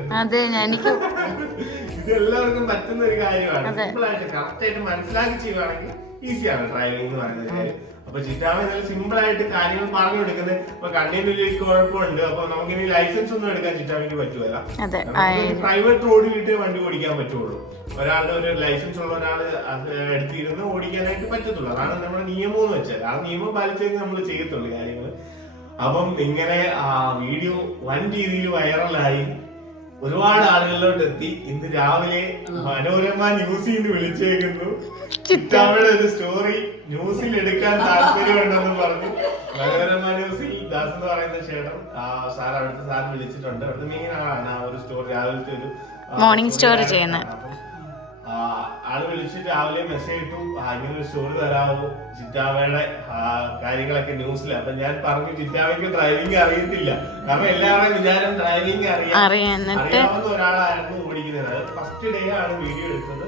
ഇത് എല്ലാവർക്കും പറ്റുന്ന ഒരു കാര്യമാണ്. സിമ്പിൾ ആയിട്ട് കറക്റ്റ് ആയിട്ട് മനസ്സിലാക്കി ചെയ്യുവാണെങ്കിൽ ഈസിയാണ് ഡ്രൈവിംഗ് എന്ന് പറയുന്നത് കാര്യം. അപ്പൊ ചിറ്റാമ്മ നല്ല സിമ്പിൾ ആയിട്ട് കാര്യങ്ങൾ പറഞ്ഞു കൊടുക്കുന്നത്. ഇപ്പൊ കണ്ണിന്റെ ഒരു കുഴപ്പമുണ്ട്, അപ്പൊ നമുക്കിനി ലൈസൻസ് ഒന്നും എടുക്കാൻ ചിറ്റാമ്മയ്ക്ക് പറ്റുമല്ല. പ്രൈവറ്റ് റോഡിൽ വിട്ട് വണ്ടി ഓടിക്കാൻ പറ്റുള്ളൂ. ഒരാളുടെ ഒരു ലൈസൻസ് ഉള്ള ഒരാൾ എടുത്തിരുന്ന് ഓടിക്കാനായിട്ട് പറ്റത്തുള്ളൂ. അതാണ് നമ്മുടെ നിയമം എന്ന് വെച്ചാൽ. ആ നിയമം പാലിച്ചേ നമ്മൾ ചെയ്യത്തുള്ളൂ കാര്യങ്ങൾ. അപ്പം ഇങ്ങനെ വീഡിയോ വൻ രീതിയിൽ വൈറലായി ഒരുപാട് ആളുകളിലോട്ട് എത്തി. ഇന്ന് രാവിലെ മനോരമ ന്യൂസിൽ നിന്ന് വിളിച്ചേക്കുന്നു. ചിറ്റാമ്മയുടെ ഒരു സ്റ്റോറി ന്യൂസിൽ എടുക്കാൻ താല്പര്യമുണ്ടെന്ന് പറഞ്ഞു. മനോരമ ന്യൂസിൽ ദാസ് എന്ന് പറയുന്ന ചേട്ടൻ സാർ അവിടുത്തെ സാർ വിളിച്ചിട്ടുണ്ട്. അവിടുത്തെ മെയിൻ ആളാണ് ആ ഒരു സ്റ്റോറി രാവിലത്തെ ഒരു മോർണിംഗ് സ്റ്റോറി ചെയ്യുന്നത്. ആള് വിളിച്ചിട്ട് രാവിലെ മെസ്സേജ് ഇട്ടു, ഇങ്ങനെ ഒരു സ്റ്റോറി തരാമോ ചിറ്റാമ്മയുടെ കാര്യങ്ങളൊക്കെ ന്യൂസിൽ. അപ്പൊ ഞാൻ പറഞ്ഞു ചിറ്റാമ്മയ്ക്ക് ഡ്രൈവിംഗ് അറിയത്തില്ല. കാരണം എല്ലാവരുടെയും വിചാരം ഡ്രൈവിംഗ് അറിയാവുന്ന ഒരാളായിരുന്നു ഓടിക്കുന്നത്. ഫസ്റ്റ് ഡേ ആണ് വീഡിയോ എടുത്തത്.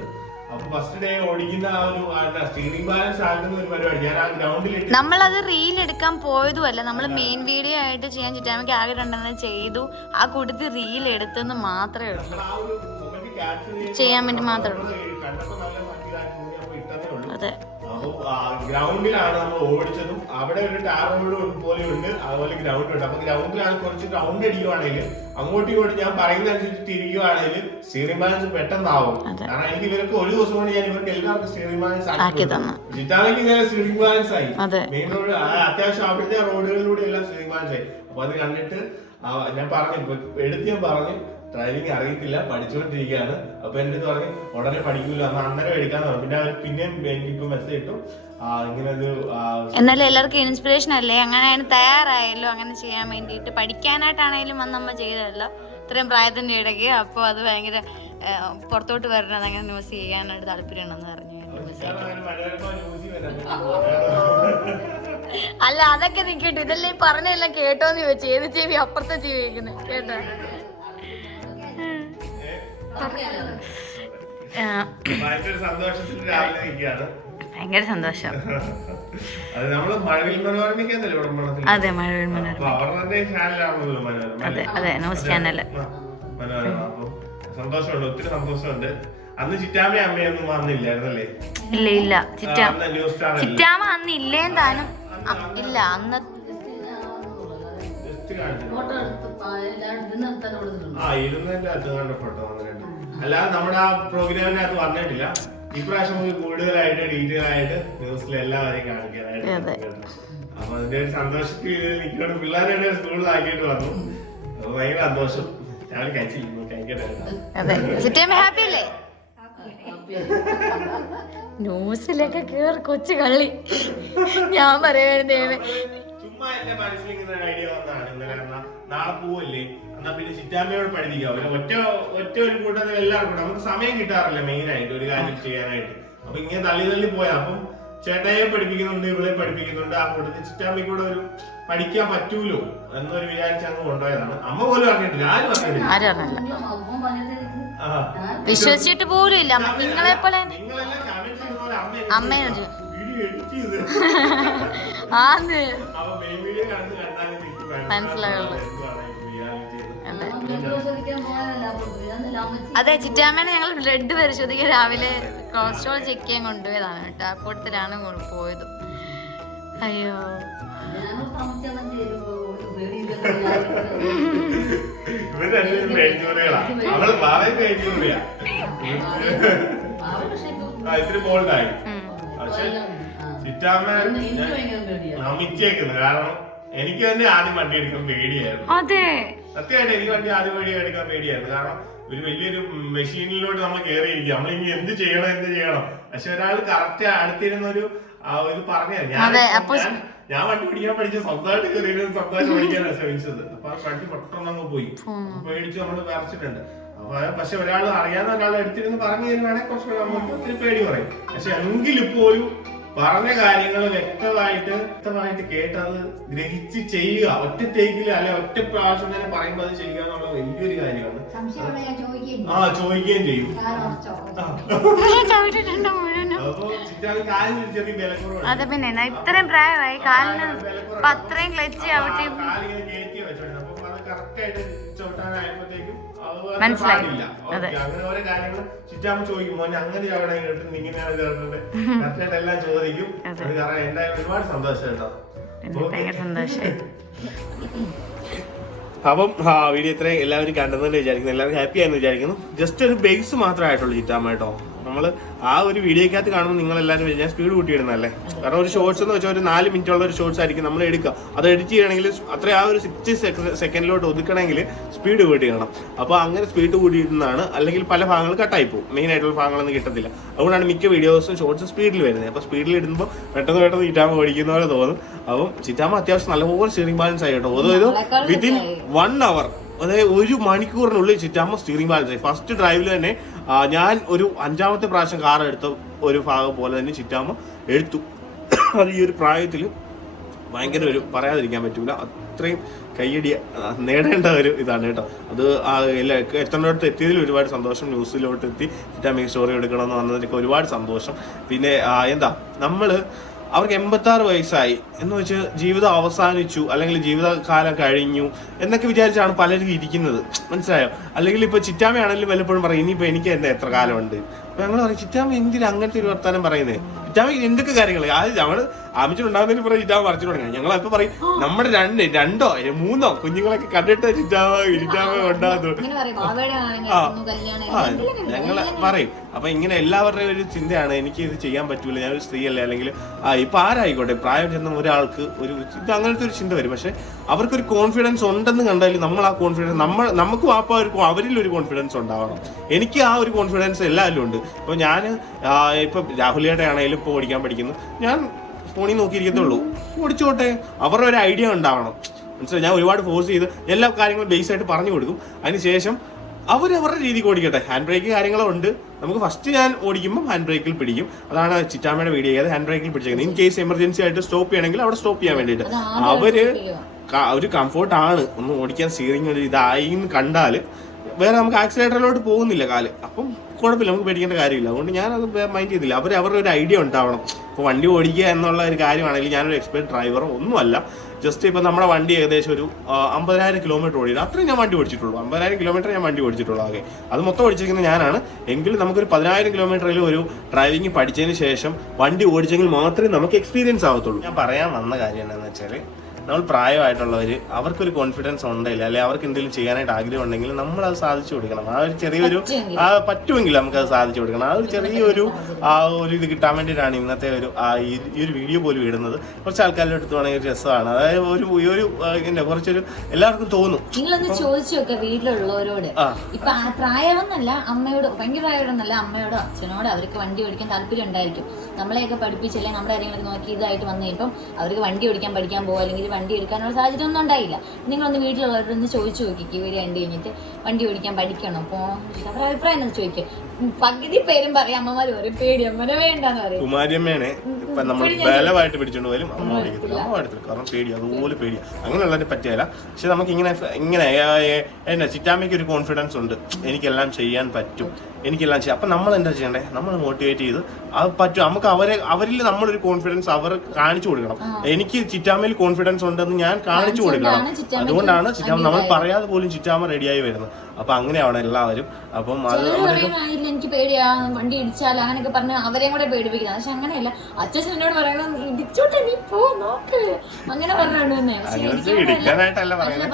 അപ്പൊ ഫസ്റ്റ് ഡേ ഓടിക്കുന്ന ആ ഒരു സ്റ്റിയറിംഗ് ബാലൻസ് ആക്കുന്ന ഒരു പരിപാടി ഞാൻ ആ ഗ്രൗണ്ടിൽ നമ്മളത് റീൽ എടുക്കാൻ പോയതുമല്ല, നമ്മൾ മെയിൻ വീഡിയോ ആയിട്ട് ചെയ്യാൻ ചിറ്റാമയ്ക്ക് ആകെ 2 ചെയ്തു. ആ കൂട്ടത്തിൽ റീൽ എടുത്തെന്ന് മാത്രമേ ഉള്ളൂ, ചെയ്യാൻ വേണ്ടി മാത്രമേ ഉള്ളൂ. അതെ, ഗ്രൗണ്ടിലാണ് നമ്മൾ ഓടിച്ചതും. അവിടെ ഒരു ടാർ റോഡ് പോലെ ഉണ്ട്, അതുപോലെ ഗ്രൗണ്ട് ഉണ്ട്. അപ്പൊ ഗ്രൗണ്ടിലാണ് കുറച്ച് റൗണ്ട് അടിക്കുവാണെങ്കിൽ അങ്ങോട്ടും ഇങ്ങോട്ടും ഞാൻ പറയുന്ന അനുസരിച്ച് തിരികുവാണെങ്കിൽ സ്റ്റിയറിംഗ് ബാലൻസ് പെട്ടെന്നാവും. കാരണം എനിക്ക് ഇവർക്ക് ഒരു ദിവസം കൊണ്ട് ഞാൻ ഇവർക്ക് എല്ലാവർക്കും സ്റ്റിയറിംഗ് ബാലൻസ് ആക്കി തന്നു. ജിറ്റാമിക്ക് ഇങ്ങനെ സ്റ്റിയറിംഗ് ബാലൻസ് ആയി. മെയിൻ റോഡ് അത്യാവശ്യം അവിടുത്തെ റോഡുകളിലൂടെ എല്ലാം സ്റ്റിയറിംഗ് ബാലൻസ് ആയി. അപ്പൊ അത് കണ്ടിട്ട് ഞാൻ പറഞ്ഞു ഡ്രൈവിംഗ് അറിയത്തില്ല, പഠിച്ചുകൊണ്ടിരിക്കുകയാണ്. അപ്പൊ എന്റെ അടുത്ത് പറഞ്ഞു ഉടനെ പഠിക്കൂല, അന്നേരം എടുക്കാന്ന് പറഞ്ഞു. പിന്നെ അവർ പിന്നെയും എനിക്കിപ്പോ മെസ്സേജ് ഇട്ടു ഇങ്ങനെ ഒരു എന്നാലും എല്ലാവർക്കും ഇൻസ്പിറേഷൻ അല്ലേ, അങ്ങനെ തയ്യാറായല്ലോ അങ്ങനെ ചെയ്യാൻ വേണ്ടിയിട്ട്. പഠിക്കാനായിട്ടാണേലും വന്നമ്മ ചെയ്തതല്ലോ ഇത്രയും പ്രായത്തിന്റെ ഇടയ്ക്ക്. അപ്പോൾ അത് ഭയങ്കര പുറത്തോട്ട് വരണത് അങ്ങനെ ന്യൂസ് ചെയ്യാനായിട്ട് താല്പര്യമുണ്ടെന്ന് പറഞ്ഞു. അല്ല അതൊക്കെ നിൽക്കട്ടെ, ഇതെല്ലാം പറഞ്ഞെല്ലാം കേട്ടോന്ന് ചോദിച്ചു. ഏത് ചെവി അപ്പുറത്തെ ചെവി കേൾക്കുന്നത് കേട്ടോ. ഭയങ്കര സന്തോഷം. അതെ, മഴവിൽ മനോരമ. അതെ അതെ, ന്യൂസ് ചാനല്. സന്തോഷമുണ്ട്, ഒത്തിരി സന്തോഷമുണ്ട്. അന്ന് ചിറ്റാമ്മ അമ്മയൊന്നും വന്നില്ലായിരുന്നല്ലേ? ഇല്ല ഇല്ല, ചിറ്റാമ്മ അന്ന് ഇല്ലേ താനും ഇല്ല. അന്ന് ഫോട്ടോ അല്ലാതെ നമ്മുടെ ആ പ്രോഗ്രാമിനകത്ത് വന്നിട്ടില്ല. ഇപ്രാവശ്യം കൂടുതലായിട്ട് ഡീറ്റെയിൽ ആയിട്ട് ന്യൂസിൽ എല്ലാവരെയും കാണിക്കാനായിട്ട്. അപ്പൊ അതിന്റെ ഒരു സന്തോഷത്തിൽ നിൽക്കണം. പിള്ളേരുടെ സ്കൂളിലാക്കിയിട്ട് വന്നു, ഭയങ്കര സന്തോഷം. ഞാൻ കഴിച്ചില്ലേ ന്യൂസിലൊക്കെ കേറി കൊച്ചു കള്ളി. ഞാൻ പറയുന്നത് ചുമ്മാ എന്റെ മനസ്സിൽ ഇങ്ങനെ ഒരു ഐഡിയ വന്നതാണ്. ഇന്നലെ നാളെ പോവല്ലേ, എന്നാ പിന്നെ ചിറ്റാമ്മയോട് പഠിപ്പിക്കാം. ഒറ്റ ഒരു കൂട്ടത്തിൽ എല്ലാവർക്കും നമുക്ക് സമയം കിട്ടാറില്ല മെയിൻ ആയിട്ട് ഒരു കാര്യം ചെയ്യാനായിട്ട്. അപ്പൊ ഇങ്ങനെ തള്ളി പോയാ അപ്പം ചേട്ടായെ പഠിപ്പിക്കുന്നുണ്ട്, ഇവളെ പഠിപ്പിക്കുന്നുണ്ട്. ആ കൂട്ടത്തിൽ ചിറ്റാമ്മയ്ക്ക് കൂടെ ഒരു പഠിക്കാൻ പറ്റൂലോ എന്നൊരു വിചാരിച്ച് അങ്ങ് കൊണ്ടുപോയതാണ്. അമ്മ പോലും അറിഞ്ഞിട്ടില്ല, ആരും അറിഞ്ഞിട്ടില്ല, വിശ്വസിച്ചിട്ട് പോലും ഇല്ല. നിങ്ങളെ പോലെ നിങ്ങളെല്ലാം കമന്റ് ചെയ്യുന്ന പോലെ അമ്മയോട് വീഡിയോ എഡിറ്റ് ചെയ്ത് ആന്ന് വീഡിയോ കണ്ടാലും മനസ്സിലാവുള്ളൂ. അതെ, ചിറ്റാമ്മേനെ ഞങ്ങൾ ബ്ലഡ് പരിശോധിക്കാൻ രാവിലെ കൊളസ്ട്രോൾ ചെക്ക് ചെയ്യാൻ കൊണ്ടുപോയതാണ് കേട്ടോ. ആ കൂട്ടത്തിലാണ് പോയത്. അയ്യോ, ഇത്തിരി ബോൾഡായി. പക്ഷെ ചിറ്റാമ്മ മിച്ചേക്കുന്നത് കാരണം എനിക്ക് തന്നെ ആദ്യം വണ്ടി എടുക്കാൻ പേടിയായിരുന്നു. സത്യമായിട്ട് എനിക്ക് വണ്ടി ആദ്യം എടുക്കാൻ പേടിയായിരുന്നു. കാരണം ഒരു വലിയൊരു മെഷീനിലോട്ട് നമ്മൾ കയറിയിരിക്കുക, നമ്മളിനി എന്ത് ചെയ്യണം. പക്ഷെ ഒരാൾ കറക്റ്റ് അടുത്തിരുന്നൊരു പറഞ്ഞു. ഞാൻ വണ്ടി പിടിക്കാൻ പഠിച്ചത് സ്വന്തമായിട്ട് കയറിയിരുന്നു, സ്വന്തമായിട്ട് പഠിക്കാനാണ് ശ്രമിച്ചത്. അപ്പൊ ആ വണ്ടി പെട്ടെന്ന് അങ്ങ് പോയി, പേടിച്ച് നമ്മള് വരച്ചിട്ടുണ്ട്. അപ്പൊ പക്ഷെ ഒരാൾ അറിയാവുന്ന ഒരാൾ എടുത്തിരുന്ന് പറഞ്ഞു തരുവാണെങ്കിൽ കുറച്ചുകൂടെ നമുക്ക് ഒത്തിരി പേടി പറയും. പക്ഷെ എങ്കിൽ പോലും പറഞ്ഞ കാര്യങ്ങൾ വ്യക്തമായിട്ട് കേട്ടത് ഗ്രഹിച്ച് ചെയ്യുക. ഒറ്റ ടേക്കില് അല്ലെ ഒറ്റ പ്രാവശ്യം തന്നെ പറയുമ്പോൾ അത് ചെയ്യുക എന്നുള്ള വലിയൊരു കാര്യമാണ്. ചോദിക്കുകയും ചെയ്യും. അതെ, പിന്നെ ഇത്രയും പ്രായമായി കാലിന് അത്രയും ക്ലച്ച് ചവിട്ടി മനസ്സിലായില്ല. അങ്ങനെ ഓരോ കാര്യങ്ങൾ ചുറ്റാമ ചോദിക്കും, മോനെ അങ്ങനെ ചവിടാൻ കേട്ടിട്ടുണ്ട്, ഇങ്ങനെയാണ് കേട്ടിട്ടുണ്ട്, കറക്റ്റായിട്ട് എല്ലാം ചോദിക്കും. അത് കാരണം എന്തായാലും ഒരുപാട് സന്തോഷം കേട്ടോ. ഭയങ്കര സന്തോഷമായി. അപ്പം വീഡിയോ ഇത്രയും എല്ലാവരും കണ്ടെന്ന് വിചാരിക്കുന്നു, എല്ലാവരും ഹാപ്പി ആയെന്ന് വിചാരിക്കുന്നു. ജസ്റ്റ് ഒരു ബേസ് മാത്രമായിട്ടുള്ളൂ ചിറ്റാമ്മ കേട്ടോ. നമ്മൾ ആ ഒരു വീഡിയോക്കകത്ത് കാണുമ്പോൾ നിങ്ങൾ എല്ലാവരും ഞാൻ സ്പീഡ് കൂട്ടിയിടുന്നതല്ലേ. കാരണം ഒരു ഷോർട്സ് എന്ന് വെച്ചാൽ ഒരു 4 മിനിറ്റുള്ള ഒരു ഷോർട്സ് ആയിരിക്കും നമ്മൾ എടുക്കുക. അത് എഡിറ്റ് ചെയ്യണമെങ്കിൽ അത്ര ആ ഒരു 60 സെക്കൻഡിലോട്ട് ഒതുക്കണമെങ്കിൽ സ്പീഡ് കൂട്ടിയിടണം. അപ്പോൾ അങ്ങനെ സ്പീഡ് കൂട്ടിയിടുന്നതാണ്, അല്ലെങ്കിൽ പല ഭാഗങ്ങൾ കട്ടായി പോകും, മെയിൻ ആയിട്ടുള്ള ഭാഗങ്ങളൊന്നും കിട്ടത്തില്ല. അതുകൊണ്ടാണ് മിക്ക വീഡിയോസും ഷോർട്സ് സ്പീഡിൽ വരുന്നത്. അപ്പോൾ സ്പീഡിൽ ഇടുമ്പോൾ പെട്ടെന്ന് ചിറ്റാമ്മ ഓടിക്കുന്ന പോലെ തോന്നും. അപ്പം ചിറ്റാമ്മ അത്യാവശ്യം നല്ലപോലെ സ്റ്റിയറിംഗ് ബാലൻസ് ആയി കേട്ടോ. അതായത് വിത്തിൻ 1 hour, അതായത് 1 മണിക്കൂറിനുള്ളിൽ ചിറ്റാമ്മ സ്റ്റിയറിംഗ് ബാലൻസ് ആയി. ഫസ്റ്റ് ഡ്രൈവിൽ തന്നെ ഞാൻ ഒരു 5ാമത്തെ പ്രാവശ്യം കാർ എടുത്ത ഒരു ഭാഗം പോലെ തന്നെ ചിറ്റാമ്മ എടുത്തു. അത് ഈ ഒരു പ്രായത്തിൽ ഭയങ്കര ഒരു പറയാതിരിക്കാൻ പറ്റൂല, അത്രയും കയ്യടി നേടേണ്ട ഒരു ഇതാണ് കേട്ടോ. അത് എത്തേണ്ടടുത്ത് എത്തിയതിൽ ഒരുപാട് സന്തോഷം. ന്യൂസിലോട്ട് എത്തി ചിറ്റാമ്മയ്ക്ക് സ്റ്റോറി എടുക്കണമെന്ന് വന്നതിനൊക്കെ ഒരുപാട് സന്തോഷം. പിന്നെ എന്താ അവർക്ക് 86 വയസ്സായി എന്ന് വെച്ച് ജീവിതം അവസാനിച്ചു അല്ലെങ്കിൽ ജീവിതകാലം കഴിഞ്ഞു എന്നൊക്കെ വിചാരിച്ചാണ് പലരും ഇരിക്കുന്നത്, മനസ്സിലായോ? അല്ലെങ്കിൽ ഇപ്പൊ ചിറ്റാമ്മയാണെങ്കിലും വല്ലപ്പോഴും പറയും ഇനിയിപ്പോ എനിക്ക് എന്താ എത്ര കാലമുണ്ട്. അപ്പൊ ഞങ്ങൾ പറയും ചിറ്റാമ്മ എന്തിനാ അങ്ങനത്തെ ഒരു വർത്താനം പറയുന്നത്? ചിറ്റാമ്മ എന്തൊക്കെ കാര്യങ്ങൾ ഞങ്ങള് ആമിച്ചിട്ടുണ്ടാകുന്നതിന് പുറകെ ചിറ്റാമ്മ പറിച്ചു തുടങ്ങി. ഞങ്ങൾ അപ്പൊ പറയും നമ്മുടെ 2 or 3 കുഞ്ഞുങ്ങളൊക്കെ കണ്ടിട്ട് ചിറ്റാമ്മ ഉണ്ടാകുന്നു. ഞങ്ങള് പറയും. അപ്പൊ ഇങ്ങനെ എല്ലാവരുടെയും ഒരു ചിന്തയാണ് എനിക്ക് ഇത് ചെയ്യാൻ പറ്റൂല, ഞാനൊരു സ്ത്രീയല്ലേ, അല്ലെങ്കിൽ ഇപ്പൊ ആരായിക്കോട്ടെ പ്രായം ചെന്ന ഒരാൾക്ക് ഇത് അങ്ങനത്തെ ഒരു ചിന്ത വരും. പക്ഷെ അവർക്കൊരു കോൺഫിഡൻസ് ഉണ്ടെന്ന് കണ്ടാലും നമ്മൾ ആ കോൺഫിഡൻസ് നമുക്ക് അവരിൽ ഒരു കോൺഫിഡൻസ് ഉണ്ടാവണം. എനിക്ക് ആ ഒരു കോൺഫിഡൻസ് എല്ലാവരും ഉണ്ട്. ഇപ്പൊ ഞാൻ ഇപ്പൊ രാഹുലിയുടെ ആണെങ്കിലും ഇപ്പൊ ഓടിക്കാൻ പഠിക്കുന്നു, ഞാൻ ഫോണിൽ നോക്കിയിരിക്കത്തുള്ളൂ, ഓടിച്ചോട്ടെ. അവരുടെ ഒരു ഐഡിയ ഉണ്ടാവണം, മനസ്സിലായി? ഞാൻ ഒരുപാട് ഫോഴ്സ് ചെയ്ത് എല്ലാ കാര്യങ്ങളും ബേസ് ആയിട്ട് പറഞ്ഞു കൊടുക്കും. അതിനുശേഷം അവരവരുടെ രീതിക്ക് ഓടിക്കട്ടെ. ഹാൻഡ് ബ്രേക്ക് കാര്യങ്ങളുണ്ട്. നമുക്ക് ഫസ്റ്റ് ഞാൻ ഓടിക്കുമ്പോൾ ഹാൻഡ് ബ്രേക്കിൽ പിടിക്കും. അതാണ് ചിറ്റാമ്മയുടെ വീഡിയോ ചെയ്ത് ഹാൻഡ് ബ്രേക്കിൽ പിടിച്ചേക്കുന്നത്. ഇൻ കേസ് എമർജൻസി ആയിട്ട് സ്റ്റോപ്പ് ചെയ്യണമെങ്കിൽ അവിടെ സ്റ്റോപ്പ് ചെയ്യാൻ വേണ്ടിയിട്ട് ഒരു കംഫോർട്ടാണ്. ഒന്ന് ഓടിക്കാൻ സ്റ്റിയറിംഗ് ഒരു ഇതായി കണ്ടാൽ വേറെ നമുക്ക് ആക്സിലേറ്ററിലോട്ട് പോകുന്നില്ല കാല്, അപ്പം കുഴപ്പമില്ല, നമുക്ക് പേടിക്കേണ്ട കാര്യമില്ല. അതുകൊണ്ട് ഞാനത് മൈൻഡ് ചെയ്തില്ല. അവരുടെ ഒരു ഐഡിയ ഉണ്ടാവണം. ഇപ്പോൾ വണ്ടി ഓടിക്കുക എന്നുള്ള ഒരു കാര്യമാണെങ്കിൽ ഞാനൊരു എക്സ്പെർട്ട് ഡ്രൈവറോ ഒന്നുമല്ല. ജസ്റ്റ് ഇപ്പോൾ നമ്മുടെ വണ്ടി ഏകദേശം ഒരു 50,000 കിലോമീറ്റർ ഓടിയത്, അത്രയും ഞാൻ വണ്ടി ഓടിച്ചിട്ടുള്ളൂ. 50,000 കിലോമീറ്റർ ഞാൻ വണ്ടി ഓടിച്ചിട്ടുള്ളൂ ആകെ. അത് മൊത്തം ഓടിച്ചിരിക്കുന്നത് ഞാനാണ്. എങ്കിലും നമുക്കൊരു 10,000 കിലോമീറ്ററിൽ ഒരു ഡ്രൈവിംഗ് പഠിച്ചതിന് ശേഷം വണ്ടി ഓടിച്ചെങ്കിൽ മാത്രമേ നമുക്ക് എക്സ്പീരിയൻസ് ആവത്തുള്ളൂ. ഞാൻ പറയാൻ വന്ന കാര്യം എന്താണെന്ന് വെച്ചാൽ, നമ്മൾ പ്രായമായിട്ടുള്ളവർ അവർക്കൊരു കോൺഫിഡൻസ് ഉണ്ടെങ്കിൽ അല്ലെങ്കിൽ അവർക്ക് എന്തെങ്കിലും ചെയ്യാനായിട്ട് ആഗ്രഹം ഉണ്ടെങ്കിൽ നമ്മളത് സാധിച്ചു കൊടുക്കണം. ആ ഒരു ചെറിയൊരു പറ്റുമെങ്കിൽ നമുക്കത് സാധിച്ചു കൊടുക്കണം. ആ ഒരു ചെറിയൊരു ഇത് കിട്ടാൻ വേണ്ടിയിട്ടാണ് ഇന്നത്തെ ഈ ഒരു വീഡിയോ പോലും ഇടുന്നത്. കുറച്ച് ആൾക്കാരുടെ അടുത്ത് വേണമെങ്കിൽ ഒരു രസമാണ്. അതായത് കുറച്ചൊരു എല്ലാവർക്കും തോന്നും. നിങ്ങളൊന്ന് ചോദിച്ചു നോക്കുക വീട്ടിലുള്ളവരോട്. ഇപ്പൊ പ്രായമെന്നല്ല, അമ്മയോട് ഭയങ്കര പ്രായമെന്നല്ല, അമ്മയോടോ അച്ഛനോടോ അവർക്ക് വണ്ടി ഓടിക്കാൻ താല്പര്യം ഉണ്ടായിരിക്കും. നമ്മളെയൊക്കെ പഠിപ്പിച്ചല്ലേ നമ്മുടെ കാര്യങ്ങളൊക്കെ നോക്കി ഇതായിട്ട് വന്നു കഴിയുമ്പം അവർക്ക് വണ്ടി ഓടിക്കാൻ പഠിക്കാൻ പോകുക അല്ലെങ്കിൽ വണ്ടി എടുക്കാനുള്ള സാഹചര്യം ഒന്നും ഉണ്ടായില്ല. നിങ്ങളൊന്ന് വീട്ടിലുള്ളവരൊന്ന് ചോദിച്ചു നോക്കിക്ക്, ഇവർ കണ്ടു കഴിഞ്ഞിട്ട് വണ്ടി ഓടിക്കാൻ പഠിക്കണം അപ്പോൾ അവരുടെ അഭിപ്രായം എന്ന് ചോദിക്കുക. പകുതി പേരും പറയും, അമ്മമാര് പറയും പേടി അമ്മനെ വേണ്ടെന്ന് പറയും. കുമാരിയമ്മേനെ ഇപ്പൊ നമ്മൾ ബലമായിട്ട് പിടിച്ചോണ്ട് പോലും അമ്മ ഓടിക്കത്തില്ല, അമ്മ ഓടിക്കത്തില്ല. കാരണം പേടി, അതുപോലെ പേടിയാ. അങ്ങനെയുള്ളതിനെ പറ്റിയല്ല. പക്ഷെ നമുക്ക് ഇങ്ങനെ ചിറ്റാമ്മയ്ക്ക് ഒരു കോൺഫിഡൻസ് ഉണ്ട്, എനിക്കെല്ലാം ചെയ്യാൻ പറ്റും, എനിക്കെല്ലാം ചെയ്യാം. അപ്പൊ നമ്മൾ എന്താ ചെയ്യണ്ടേ? നമ്മൾ മോട്ടിവേറ്റ് ചെയ്ത് അത് പറ്റും. നമുക്ക് അവരിൽ നമ്മളൊരു കോൺഫിഡൻസ് അവർ കാണിച്ചു കൊടുക്കണം. എനിക്ക് ചിറ്റാമ്മയിൽ കോൺഫിഡൻസ് ഉണ്ടെന്ന് ഞാൻ കാണിച്ചു കൊടുക്കണം. അതുകൊണ്ടാണ് ചിറ്റാമ്മ നമ്മൾ പറയാതെ പോലും ചിറ്റാമ്മ റെഡിയായി വരുന്നത്. അപ്പൊ അങ്ങനെയാണ് എല്ലാവരും. അപ്പം അത് എനിക്ക് പേടിയാ വണ്ടി ഇടിച്ചാൽ അങ്ങനെയൊക്കെ പറഞ്ഞ് അവരെയും കൂടെ പേടിപ്പിക്കുന്നത്. പക്ഷെ അങ്ങനെയല്ല, അച്ഛൻ എന്നോട് പറയുന്നത് ഇടിച്ചോട്ടെ നീ പോ നോക്ക് അങ്ങനെ പറഞ്ഞോണ്ട്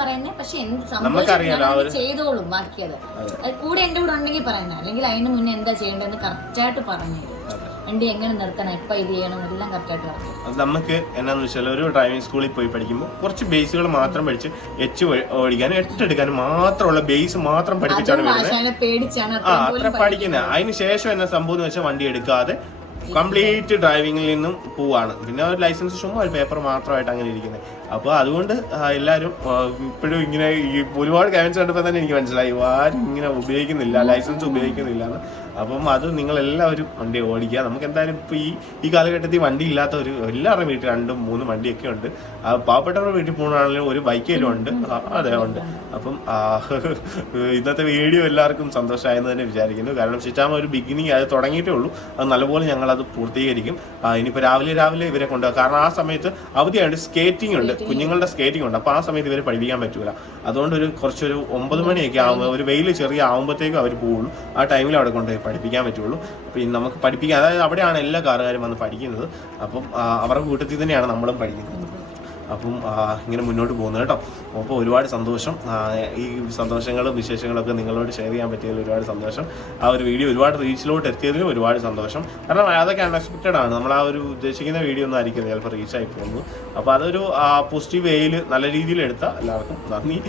പറയുന്നത്. പക്ഷെ എന്ത് സംഭവം ചെയ്തോളും ബാക്കിയത് കൂടെ എന്റെ കൂടെ ഉണ്ടെങ്കിൽ പറയുന്നത്. അല്ലെങ്കിൽ അതിന് മുന്നേ എന്താ ചെയ്യേണ്ടതെന്ന് കറക്റ്റായിട്ട് പറഞ്ഞു തരും. വണ്ടി എങ്ങനെ നിർത്തണം, എപ്പൊ ഇത് ചെയ്യണം എല്ലാം കറക്റ്റായിട്ട് പറഞ്ഞു. അത് നമുക്ക് എന്നാന്ന് വെച്ചാൽ ഒരു ഡ്രൈവിംഗ് സ്കൂളിൽ പോയി പഠിക്കുമ്പോൾ കുറച്ച് ബേസുകൾ മാത്രം പഠിച്ച് എച്ച് ഓടിക്കാനും 8 എടുക്കാനും മാത്രമുള്ള ബേസ് മാത്രം പഠിപ്പിച്ചാണ് അത്ര പഠിക്കുന്നത്. അതിന് ശേഷം എന്നാ സംഭവം എന്ന് വെച്ചാൽ വണ്ടി എടുക്കാതെ കംപ്ലീറ്റ് ഡ്രൈവിംഗിൽ നിന്നും പോവാണ്. പിന്നെ ഒരു ലൈസൻസ് ചുമ്മാ ഒരു പേപ്പർ മാത്രമായിട്ട് അങ്ങനെ ഇരിക്കുന്നത്. അപ്പോൾ അതുകൊണ്ട് എല്ലാവരും ഇപ്പോഴും ഇങ്ങനെ ഒരുപാട് കമന്റ്സ് കണ്ടപ്പോൾ തന്നെ എനിക്ക് മനസ്സിലായി ആരും ഇങ്ങനെ ഉപയോഗിക്കുന്നില്ല, ലൈസൻസ് ഉപയോഗിക്കുന്നില്ല എന്ന്. അപ്പം അത് നിങ്ങളെല്ലാവരും വണ്ടി ഓടിക്കുക. നമുക്ക് എന്തായാലും ഇപ്പോൾ ഈ കാലഘട്ടത്തിൽ വണ്ടി ഇല്ലാത്ത എല്ലാവരുടെയും വീട്ടിൽ 2, 3 വണ്ടിയൊക്കെ ഉണ്ട്. പാവപ്പെട്ടവരുടെ വീട്ടിൽ പോകുന്നതാണെങ്കിലും ഒരു ബൈക്കേലും ഉണ്ട്. അതെ ഉണ്ട്. അപ്പം ഇന്നത്തെ വീഡിയോ എല്ലാവർക്കും സന്തോഷമായെന്ന് തന്നെ വിചാരിക്കുന്നു. കാരണം ചിറ്റാമ്മ ഒരു ബിഗിനിങ് അത് തുടങ്ങിയിട്ടേ ഉള്ളൂ. അത് നല്ലപോലെ ഞങ്ങളത് പൂർത്തീകരിക്കും. ഇനിയിപ്പോൾ രാവിലെ ഇവരെ കൊണ്ടുപോകുക. കാരണം ആ സമയത്ത് അവധിയായിട്ട് സ്കേറ്റിംഗ് ഉണ്ട്, കുഞ്ഞുങ്ങളുടെ സ്കേറ്റിംഗ് ഉണ്ട്. അപ്പോൾ ആ സമയത്ത് ഇവരെ പഠിപ്പിക്കാൻ പറ്റൂല. അതുകൊണ്ട് കുറച്ചൊരു 9 മണിയൊക്കെ ആകുമ്പോൾ ഒരു വെയിൽ ചെറിയ ആകുമ്പോഴത്തേക്കും അവർ പോകുള്ളൂ. ആ ടൈമിൽ അവിടെ കൊണ്ടുപോയി പഠിപ്പിക്കാൻ പറ്റുള്ളൂ. പിന്നെ നമുക്ക് പഠിപ്പിക്കാൻ, അതായത് അവിടെയാണ് എല്ലാ കാറുകാരും വന്ന് പഠിക്കുന്നത്. അപ്പം അവരുടെ കൂട്ടത്തിൽ തന്നെയാണ് നമ്മളും പഠിക്കുന്നത്. അപ്പം ഇങ്ങനെ മുന്നോട്ട് പോകുന്നത് കേട്ടോ. അപ്പോൾ ഒരുപാട് സന്തോഷം. ഈ സന്തോഷങ്ങളും വിശേഷങ്ങളൊക്കെ നിങ്ങളോട് ഷെയർ ചെയ്യാൻ പറ്റിയതിൽ ഒരുപാട് സന്തോഷം. ആ ഒരു വീഡിയോ ഒരുപാട് റീച്ചിലോട്ട് എത്തിയതിലും ഒരുപാട് സന്തോഷം. കാരണം അതൊക്കെ അൺഎക്സ്പെക്റ്റഡ് ആണ്. നമ്മൾ ആ ഒരു ഉദ്ദേശിക്കുന്ന വീഡിയോ ഒന്നും ആയിരിക്കും ചിലപ്പോൾ റീച്ചായി പോകുന്നു. അപ്പോൾ അതൊരു പോസിറ്റീവ് വേയിൽ നല്ല രീതിയിൽ എടുത്ത എല്ലാവർക്കും നന്ദി.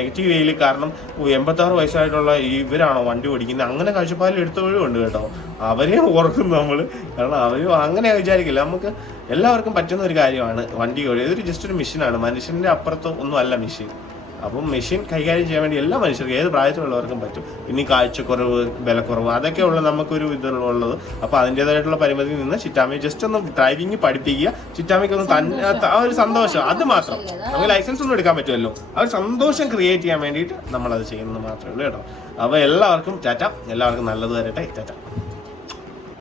നെഗറ്റീവ് വേയിൽ കാരണം 86 വയസ്സായിട്ടുള്ള ഇവരാണോ വണ്ടി ഓടിക്കുന്നത് അങ്ങനെ കാഴ്ചപ്പാടിൽ എടുത്തവരും ഉണ്ട് കേട്ടോ. അവരെ ഓർക്കും നമ്മൾ. കാരണം അവരും അങ്ങനെ വിചാരിക്കില്ല. നമുക്ക് എല്ലാവർക്കും പറ്റുന്ന ഒരു കാര്യമാണ് വണ്ടി ഓടി. ഇതൊരു ജസ്റ്റ് ഒരു മെഷീനാണ്. മനുഷ്യന്റെ അപ്പുറത്ത് ഒന്നും അല്ല മെഷീൻ. അപ്പം മെഷീൻ കൈകാര്യം ചെയ്യാൻ വേണ്ടി എല്ലാ മനുഷ്യർക്കും ഏത് പ്രായത്തിലുള്ളവർക്കും പറ്റും. ഇനി കാഴ്ചക്കുറവ്, ബലക്കുറവ് അതൊക്കെയുള്ള നമുക്കൊരു ഇതുള്ളത്. അപ്പോൾ അതിൻ്റെതായിട്ടുള്ള പരിമിതിയിൽ നിന്ന് ചിറ്റാമ്മയെ ജസ്റ്റ് ഒന്ന് ഡ്രൈവിംഗ് പഠിപ്പിക്കുക. ചിറ്റാമ്മയ്ക്ക് ഒന്ന് തന്നെ ആ ഒരു സന്തോഷം, അത് മാത്രം. നമുക്ക് ലൈസൻസ് ഒന്നും എടുക്കാൻ പറ്റുമല്ലോ, ആ ഒരു സന്തോഷം ക്രിയേറ്റ് ചെയ്യാൻ വേണ്ടിയിട്ട് നമ്മളത് ചെയ്യുന്നത് മാത്രമേ ഉള്ളൂ കേട്ടോ. അപ്പോൾ എല്ലാവർക്കും ടാറ്റ, എല്ലാവർക്കും നല്ലത് വരട്ടെ, ടാറ്റ.